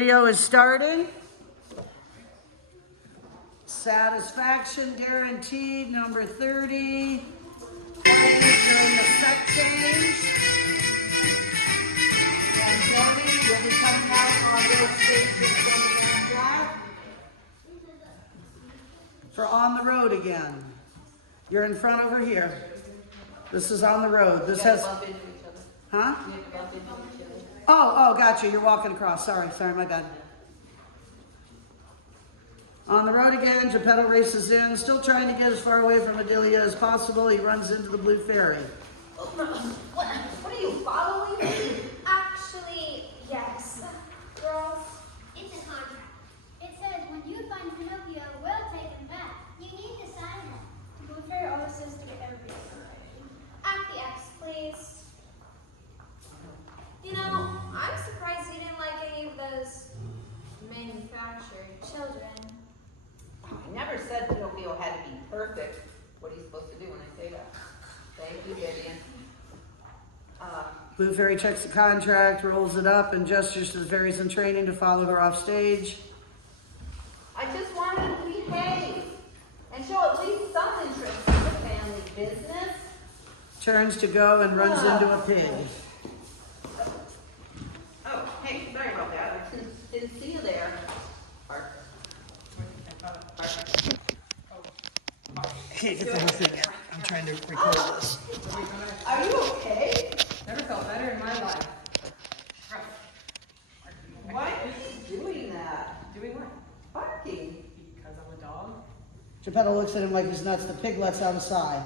Video is starting. Satisfaction guaranteed, number 30. Played during the set change. And Jody, you'll be coming out on your stage for On the Road again. You're in front over here. This is On the Road. This has. Huh? Oh, gotcha. You're walking across. Sorry, my bad. On the road again, Geppetto races in, still trying to get as far away from Adelia as possible. He runs into the blue fairy. What are you, following me? Actually, yes. Girls, it's a contract. It says when you find Pinocchio, we'll take him back. You need to sign it. the blue fairy always says to get everybody at the X, please. You know, I'm surprised you didn't like any of those manufactured children. I never said Pinocchio had to be perfect. What are you supposed to do when I say that? Thank you, Vivian. Blue fairy checks the contract, rolls it up, and gestures to the fairies in training to follow her off stage. I just wanted to behave and show at least some interest in the family business. Turns to go and runs into a pig. Oh, hey, sorry about that. I didn't see you there. Parker. Can't get the whole thing in. I'm trying to record this. Are you okay? Never felt better in my life. Why are you doing that? Doing what? Barking. Because I'm a dog? Geppetto looks at him like he's nuts. The pig lets out a sigh.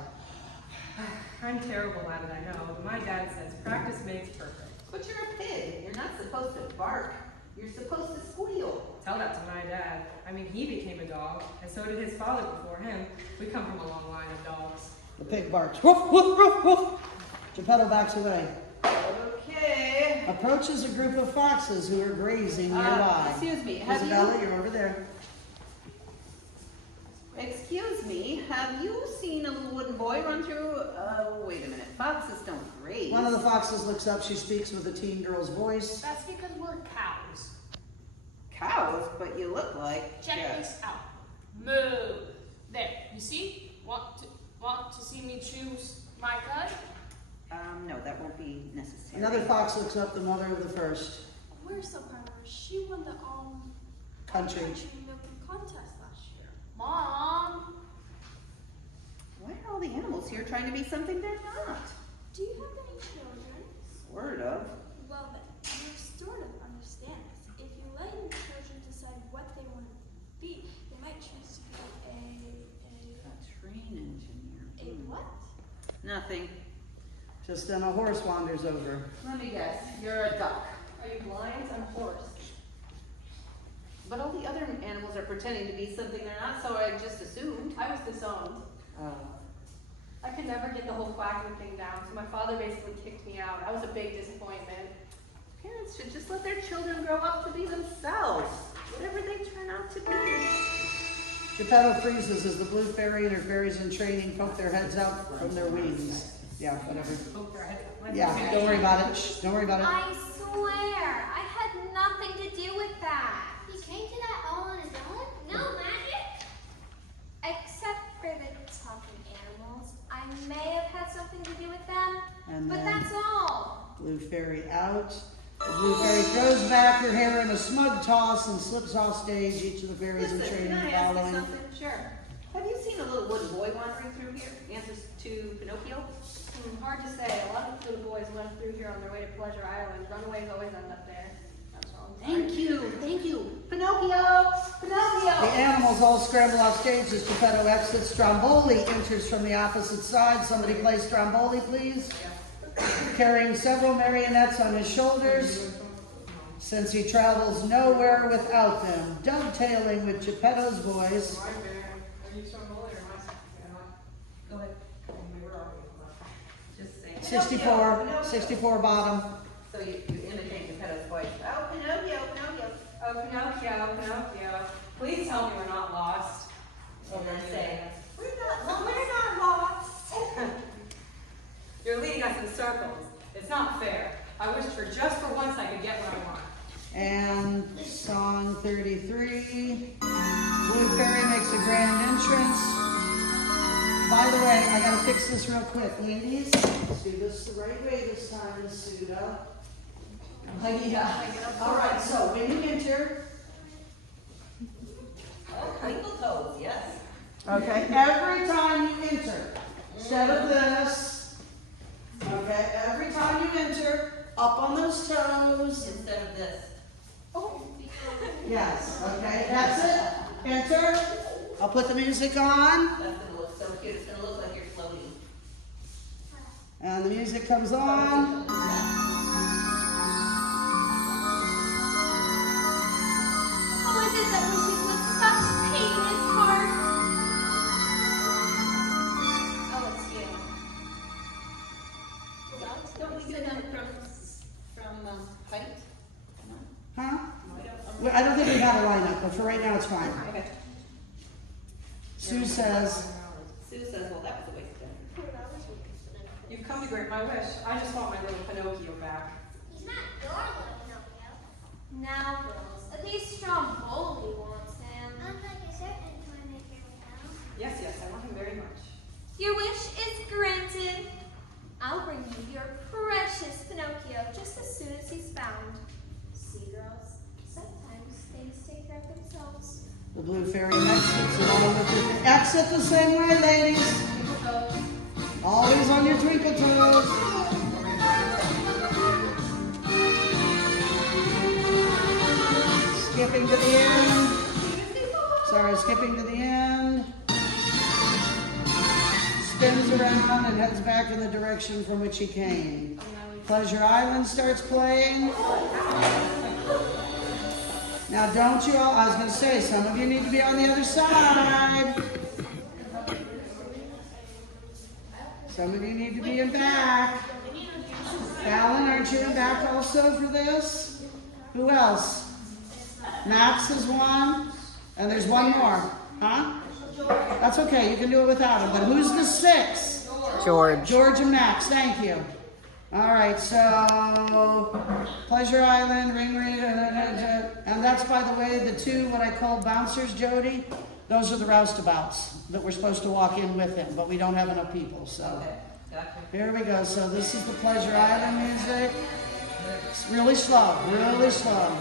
I'm terrible at it, I know. But my dad says practice makes perfect. But you're a pig. You're not supposed to bark. You're supposed to squeal. Tell that to my dad. I mean, he became a dog, and so did his father before him. We come from a long line of dogs. The pig barks. Woof, woof, woof, woof. Geppetto backs away. Okay. Approaches a group of foxes who are grazing nearby. Excuse me, have Isabella, you... you're over there. Excuse me, have you seen a little wooden boy run through? Wait a minute. Foxes don't graze. One of the foxes looks up. She speaks with a teen girl's voice. That's because we're cows. Cows, but you look like... Check this out. Moo. There, you see? Want to see me choose my cud? No, that won't be necessary. Another fox looks up, the mother of the first. We're so proud of her. She won the Country. milking contest last year. Mom. Why are all the animals here trying to be something they're not? Do you have any children? Sort of. Well then, you sort of understand this. If you let your children decide what they want to be, they might choose to be A train engineer. a what? Nothing. Just then a horse wanders over. Let me guess. You're a duck. Are you blind? I'm hoarse. But all the other animals are pretending to be something they're not, so I just assumed. I was disowned. I could never get the whole quacking thing down, so my father basically kicked me out. I was a big disappointment. Parents should just let their children grow up to be themselves, whatever they turn out to be. Geppetto freezes as the blue fairy and her fairies in training poke their heads out from their wings. Yeah, whatever. Yeah, don't worry about it. Shh, don't worry about it. I swear, I had nothing to do with that. He came to that all on his own? No magic? Except for the talking animals. I may have had something to do with them, And but then that's all. blue fairy out. The blue fairy throws back her hair in a smug toss and slips off stage. Each of the fairies in Listen, training can I ask you following. something? Sure. Have you seen a little wooden boy wandering through here? Answers to Pinocchio? Hard to say. A lot of little boys went through here on their way to Pleasure Island. Runaways always end up there. That's all. Thank you. Pinocchio! The Pinocchio! animals all scramble off stage as Geppetto exits. Stromboli enters from the opposite side. Somebody play Stromboli, please. Carrying several marionettes on his shoulders, since he travels nowhere without them, dovetailing with Geppetto's voice. Go ahead. 64 bottom. So you imitate Geppetto's voice. Oh, Pinocchio! Oh, Pinocchio. Please tell me we're not lost. And then say, We're not lost. You're leading us in circles. It's not fair. I wish for just for once I could get what I want. And song 33. Blue Fairy makes a grand entrance. By the way, I gotta fix this real quick. Ladies, let's do this the right way this time, Miss Suda. Yeah. All right, so when you enter, Oh, twinkle toes, yes. okay, every time you enter, instead of this, okay, every time you enter, up on those toes. Instead of this. Yes, okay, that's it. Enter. I'll put the music on, That's gonna look so cute. It's gonna look like you're floating. and the music comes on. How is it that wishes with such pain in his heart? Oh, it's you. Don't we get them from height? Huh? Well, I don't think we have a lineup, but for right now it's fine. Okay. Sue says, Sue says, well, that was a waste of time. You've come to grant my wish. I just want my little Pinocchio back. He's not your little Pinocchio. Now, girls, at least Stromboli wants him. Unlike a certain toy maker we found. Yes, yes, I want him very much. Your wish is granted. I'll bring you your precious Pinocchio just as soon as he's found. See, girls, sometimes things take care of themselves. the Blue Fairy exits along with the exit the same way, ladies. Always on your twinkle toes. Skipping to the end. Sorry, skipping to the end. Spins around and heads back in the direction from which he came. Pleasure Island starts playing. Now don't you all, I was going to say, some of you need to be on the other side. Some of you need to be in back. Alan, aren't you in back also for this? Who else? Max is one, and there's one more, huh? That's okay, you can do it without him, but who's the sixth? George. George and Max, thank you. All right, so Pleasure Island, Ring Ring, and that's, by the way, the two what I call bouncers, Jody. Those are the roustabouts that we're supposed to walk in with him, but we don't have enough people, so. Okay, gotcha. Here we go. So this is the Pleasure Island music. It's really slow, really slow.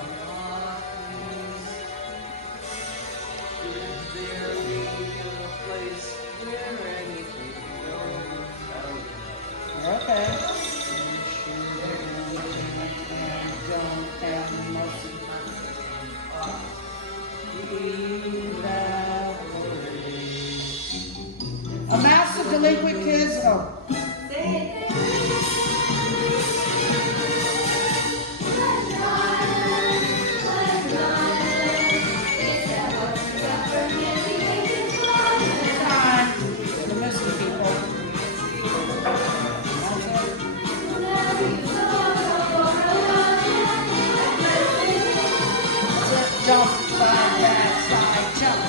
Okay. A mass of delinquent kids. Oh. You're missing people. Jump, side, back, side, jump,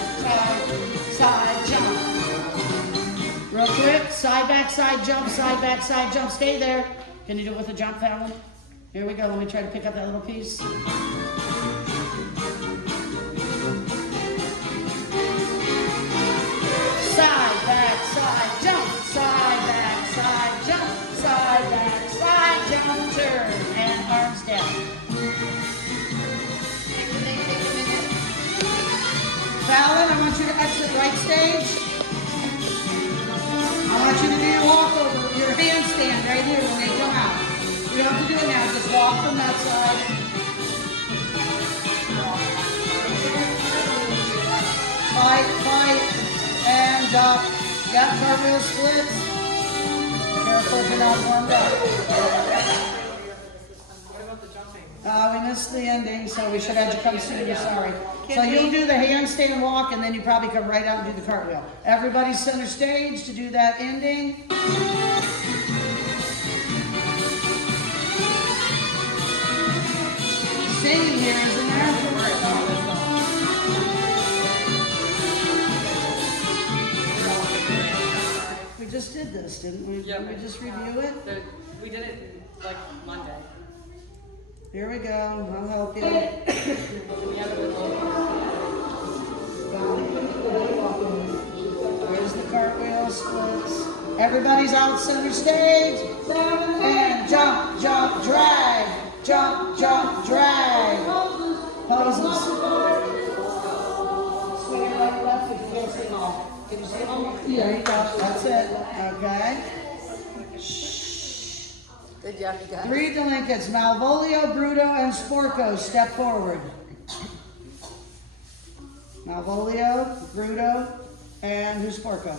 side, jump. Real quick, side, back, side, jump. Stay there. Can you do it with a jump, Fallon? Here we go. Let me try to pick up that little piece. Side, back, side, jump. Side, back, side, jump. Side, back, side, jump. Turn and arms down. Fallon, I want you to exit right stage. I want you to do your walkover, your handstand right here when they come out. You don't have to do it now, just walk from that side. Fight, and up. Got cartwheel splits. Careful if you're not warmed up. What about the jumping? We missed the ending, so we should have you come sooner, sorry. So you'll do the handstand walk, and then you probably come right out and do the cartwheel. Everybody center stage to do that ending. Singing here is an afterward. We just did this, didn't we? Yeah, Didn't we just review it? We did it like Monday. Here we go. I'll help you. There's the cartwheel splits. Everybody's out center stage. And jump, jump, drag. Jump, jump, drag. Poses. Swing your right, left if you can't see them all. Can you see them all? There you go. That's it. Okay. Good job, you guys. 3 delinquents, Malvolio, Bruto, and Sporco, step forward. Malvolio, Bruto, and who's Sporco?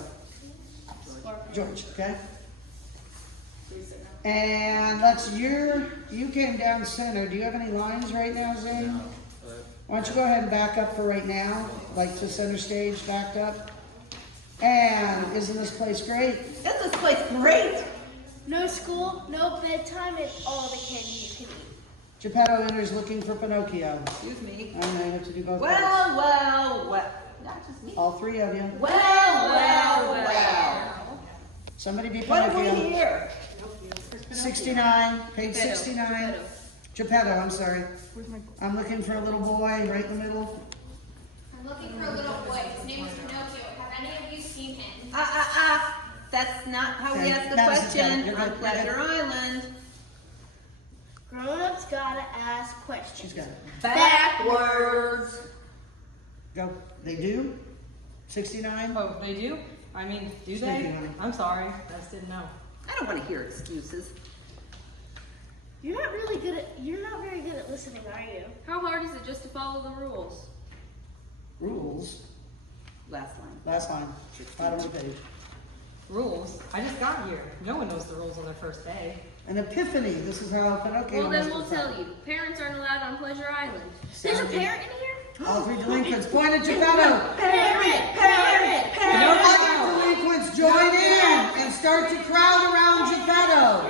George, okay? And you came down center. Do you have any lines right now, Zane? Why don't you go ahead and back up for right now, like to center stage, backed up. And isn't this place great? Isn't this place great? No school, no bedtime, and all the candy you can eat. Geppetto enters looking for Pinocchio. Excuse me. I know you have to do both. Well. Not just me. All 3 of you. Well. Somebody be What do we Pinocchio. hear? 69, page 69. Geppetto, I'm sorry. I'm looking for a little boy right in the middle. I'm looking for a little boy. His name is Pinocchio. Have any of you seen him? That's not how we Okay, ask a that was question Geppetto. You're on good, Pleasure you're Island. Grown-ups gotta ask questions. She's got it. Backwards. Go. They do? 69? Oh, they do? I mean, do Thank they? you, honey. I'm sorry, I just didn't know. I don't want to hear excuses. You're not very good at listening, are you? How hard is it just to follow the rules? Rules. Last line. Last line. Bottom of the page. Rules? I just got here. No one knows the rules on their first day. An epiphany. This is how Pinocchio Well, then must we'll have tell felt. you. Parents aren't allowed on Pleasure Island. There's a parent in here? All 3 delinquents. Point at Geppetto. Parent! All delinquents join in and start to crowd around Geppetto.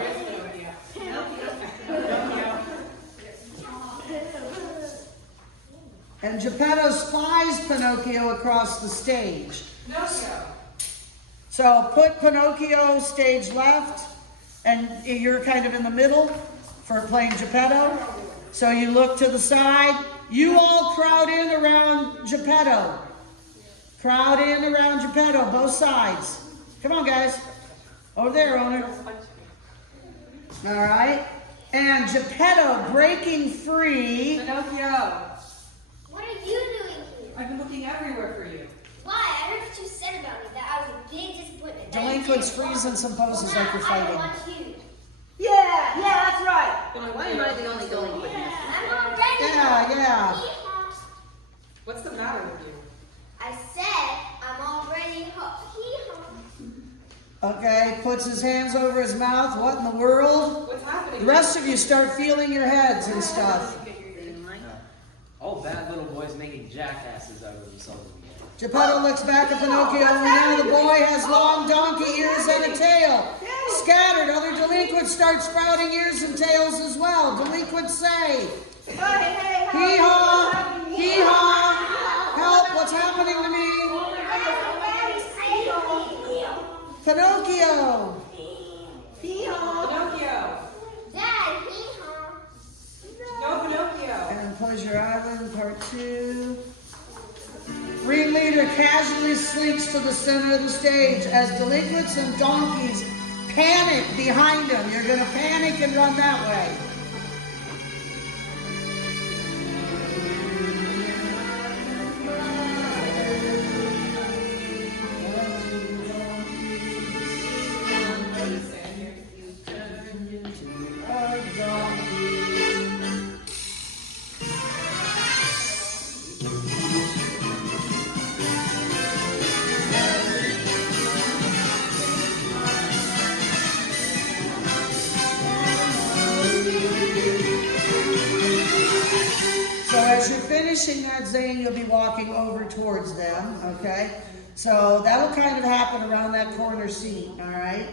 And Geppetto spies Pinocchio across the stage. So put Pinocchio stage left, and you're kind of in the middle for playing Geppetto. So you look to the side. You all crowd in around Geppetto. Crowd in around Geppetto, both sides. Come on, guys. Over there, owner. All right. And Geppetto breaking free. Pinocchio! What are you doing here? I've been looking everywhere for you. Why? I heard what you said about me, that I was a big disappointment. Delinquents freeze in some poses like you're I fighting. want you. Yeah, that's right. Why am I the only delinquent? I'm all ready. Yeah. Hee-haw. What's the matter with you? I said I'm already hee-haw. Okay, puts his hands over his mouth. What in the world? What's happening? The rest of you start feeling your heads and stuff. All bad little boys making jackasses out of themselves again. Geppetto looks back at Pinocchio, and now the boy has long donkey ears and a tail. Scattered, other delinquents start sprouting ears and tails as well. Delinquents say, hee-haw, hee-haw, help, what's happening to me? Pinocchio. Pinocchio! Dad, hee-haw. No Pinocchio! And Pleasure Island, part 2. Ringleader casually slinks to the center of the stage as delinquents and donkeys panic behind him. You're going to panic and run that way. So as you're finishing that, Zane, you'll be walking over towards them, okay? So that'll kind of happen around that corner seat, all right?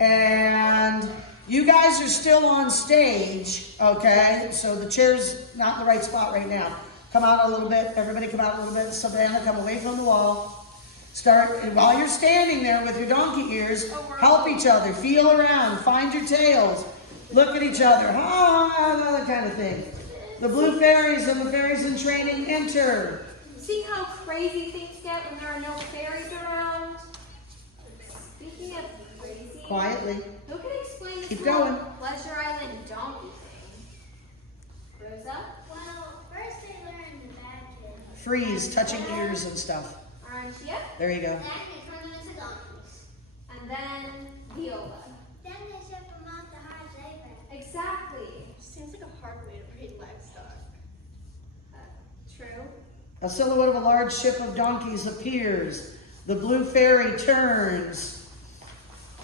And you guys are still on stage, okay? So the chair's not in the right spot right now. Come out a little bit. Everybody come out a little bit. Savannah, come away from the wall. Start, and while you're standing there with your donkey ears, help each other. Feel around. Find your tails. look at each other, all that kind of thing. The blue fairies and the fairies in training enter. See how crazy things get when there are no fairies around? Speaking of crazy, Quietly. who can explain this Keep whole going. Pleasure Island donkey thing? Rosa? Well, first they learned the bad kids. Freeze, touching ears and stuff. Orangia? There you go. Then they turned them into donkeys. And then Viola. Then they shipped them off to high saving. Exactly. Seems like a hard way to breed livestock. True. A silhouette of a large ship of donkeys appears. The blue fairy turns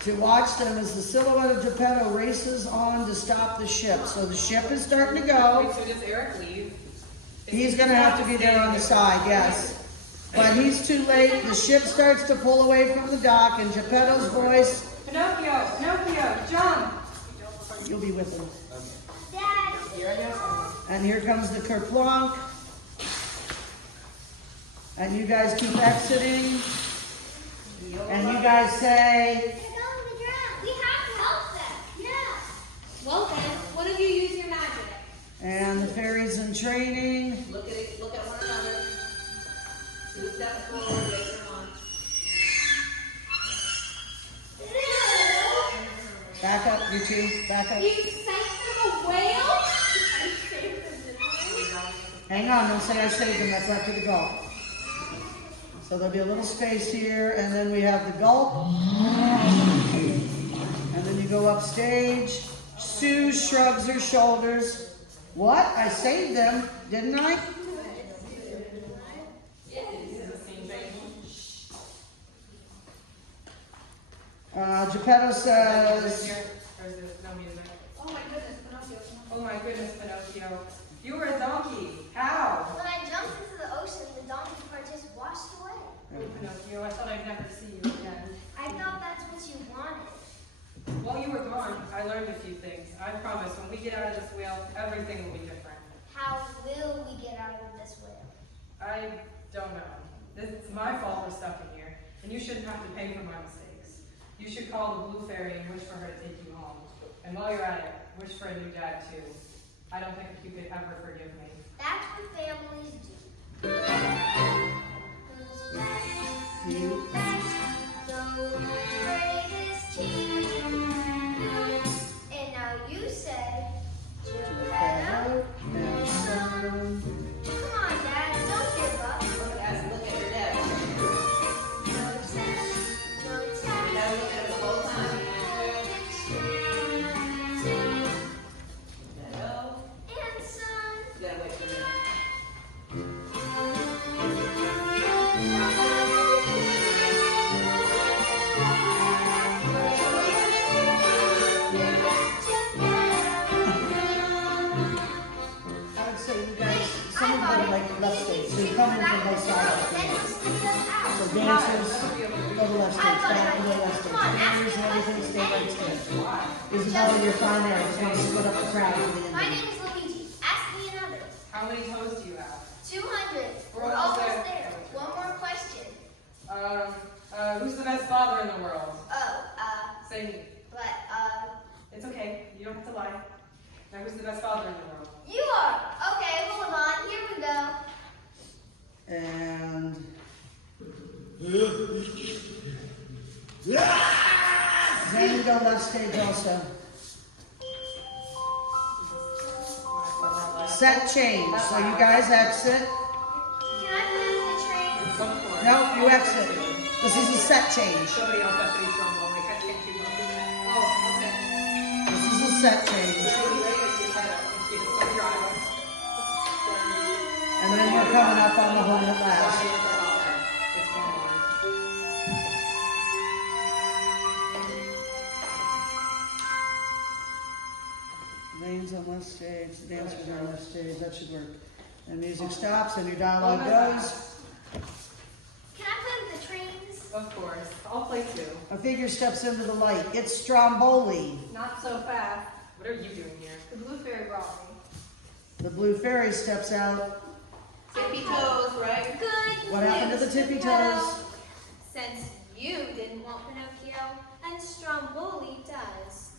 to watch them as the silhouette of Geppetto races on to stop the ship. So the ship is starting to go. So does Eric leave? He's gonna have to be there on the side, yes. But he's too late. The ship starts to pull away from the dock and Geppetto's voice, Pinocchio, Pinocchio, jump! you'll be with him. Dad, And here comes the kerplunk. And you guys keep exiting. And you guys say, they're going to drown. We have to help them. Yeah. Well then, what if you use your magic? and the fairies in training. Look at it, look at one another. 2 steps forward, raise your wand. Back up, you two, back up. You sent them a whale? Hang on, don't say I saved them, that's after the gulp. So there'll be a little space here, and then we have the gulp. And then you go upstage. Sue shrugs her shoulders. What? I saved them, didn't I? Geppetto says, Oh my goodness, Pinocchio. You were a donkey. How? When I jumped into the ocean, the donkey part just washed away. Oh, Pinocchio, I thought I'd never see you again. I thought that's what you wanted. While you were gone, I learned a few things. I promise, when we get out of this whale, everything will be different. How will we get out of this whale? I don't know. It's my fault we're stuck in here, and you shouldn't have to pay for my mistakes. You should call the Blue Fairy and wish for her to take you home. And while you're at it, wish for a new dad too. I don't think you could ever forgive me. That's what families do. Who's best? you. The bravest team. And now you say, Geppetto And son. Come on, Dad, don't give up. Look at your dad. No test, no You test. gotta look at it the whole time. Hello? And son. You gotta wait for a minute. I would say you guys, some of them like left stage, so you come in from both sides. So dancers, go to left stage, back to the left stage. Fingers and everything stay right stage. This is all your fine areas, don't split up the crowd at the My end. name is Luigi. Ask me another. How many toes do you have? 200. We're We're almost almost there. there. One more question. Who's the best father in the world? Oh, Say me. but, It's okay. You don't have to lie. Now, who's the best father in the world? you are. Okay, hold on. Here we go. And then you go left stage also. Set change, so you guys exit. Can I play with the trains? No, you exit. This is a set change. Somebody else has to be strong. Like, I can't keep up. Oh, okay. This is a set change. And then we're coming up on the home at last. Lanes on left stage, dancers on left stage, that should work. And music stops and your dialogue goes. Can I play with the trains? Of course. I'll play too. A figure steps into the light. It's Stromboli. Not so fast. What are you doing here? The blue fairy brought me. The blue fairy steps out. Tippy toes, right? Good What happened to the news, tippy Geppetto. toes? Since you didn't want Pinocchio, and Stromboli does,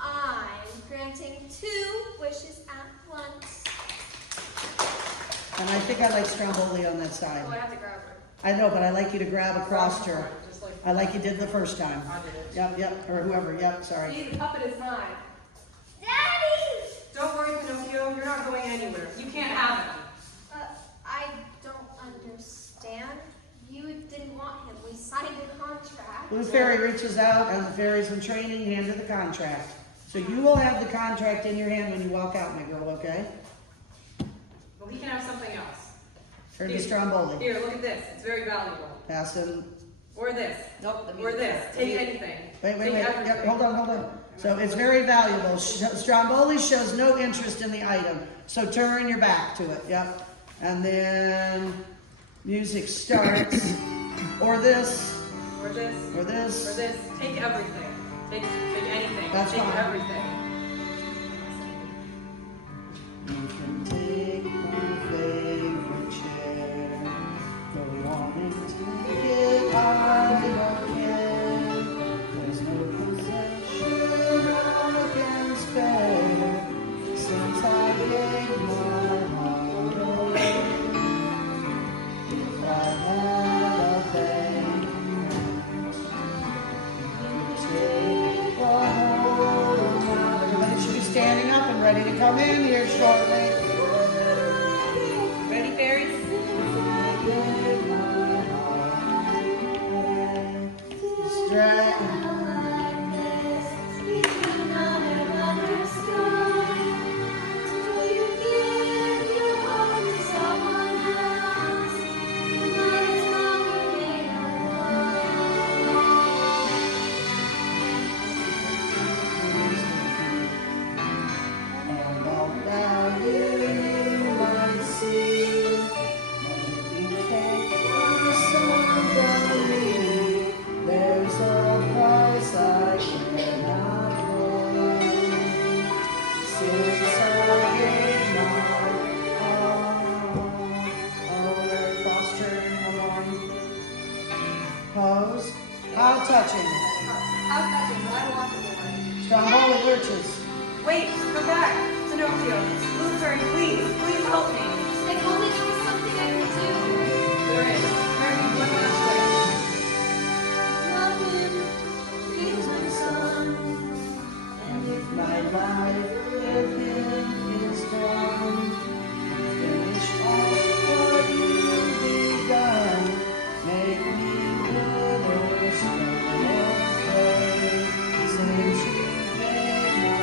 I'm granting 2 wishes at once. And I think I like Stromboli on that side. Oh, I have to grab her. I know, but I like you to grab across her. Just like I like you did the first time. I did it. Yep, or whoever, yep, sorry. See, the puppet is mine. Daddy! Don't worry, Pinocchio, you're not going anywhere. You can't have him. I don't understand. You didn't want him. We signed a contract. Blue Fairy reaches out, and the fairies in training hand her the contract. So you will have the contract in your hand when you walk out, my girl, okay? Well, he can have something else. Turn to Stromboli. Here, look at this. It's very valuable. Pass him. Or this. Nope. Or this. Take anything. Wait, Take everything. yep, hold on. So it's very valuable. Stromboli shows no interest in the item. So turn your back to it, yep. And then music starts. Or this. Or this. Or this. Or this. Take everything. Take anything. That's take fine. everything. You can take my favorite chair. Go wanting to take it, I don't care. There's no possession I can spare since I gave my heart away. If I had a bank, you'd take the whole amount. Everybody should be standing up and ready to come in here shortly. Ready, fairies? And all value you might see, but if you take the sun from me, there's a price I cannot pay. Since I gave my all very cross-turning along. Pose. How touching. How touching, but I don't want the boy. Stromboli lurches. Wait, come back. Pinocchio. Blue Fairy, please help me. If only there was something I could do. There is. There is one last way. Love him, he's my son. And if my life with him is gone, finish off what you've begun. Make me good or strong or clay, since you gave my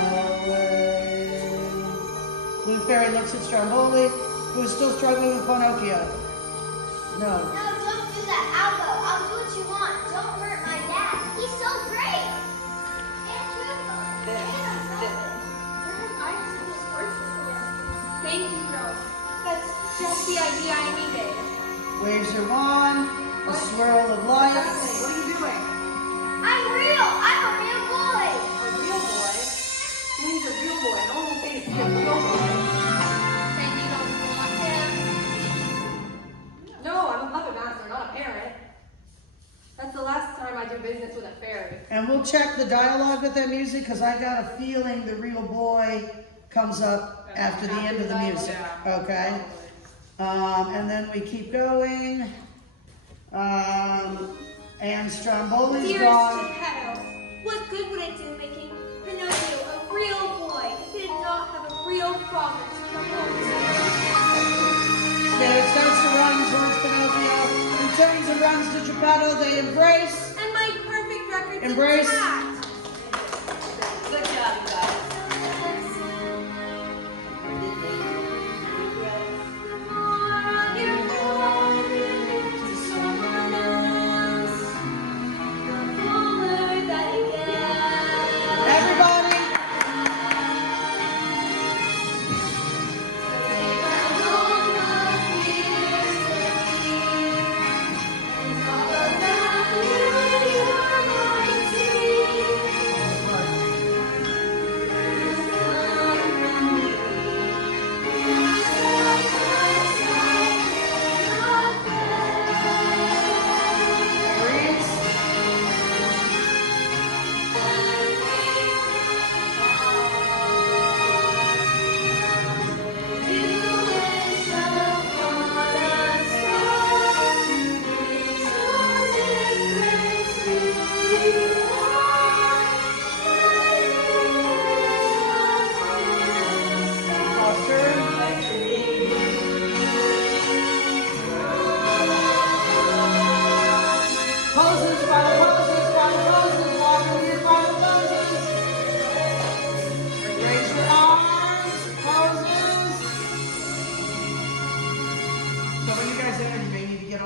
heart away. Blue Fairy looks at Stromboli, who is still struggling with Pinocchio. No. No, don't do that. I'll go. I'll do what you want. Don't hurt my dad. He's so great. And truthful. Thank you, Rose. That's just the idea I needed. Waves her wand, a swirl of light. What are you doing? I'm real. I'm a real boy. A real boy? Who needs a real boy? No one will pay to see a real boy. Then you don't want him. No, I'm a puppet master, not a parent. That's the last time I do business with a fairy. And we'll check the dialogue with that music because I got a feeling the real boy comes up after the end of the music. Okay? And then we keep going. And Stromboli's Dearest gone. Geppetto, what good would it do making Pinocchio a real boy if he did not have a real father to come home to? Spirit starts to run towards Pinocchio. He turns and runs to Geppetto. They embrace. And my perfect record's Embrace. intact. Good job, you guys. Everybody.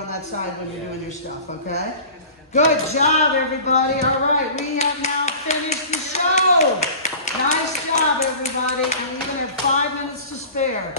on that side when you're doing your stuff, okay? Good job, everybody. All right, we have now finished the show. Nice job, everybody. And we even have 5 minutes to spare.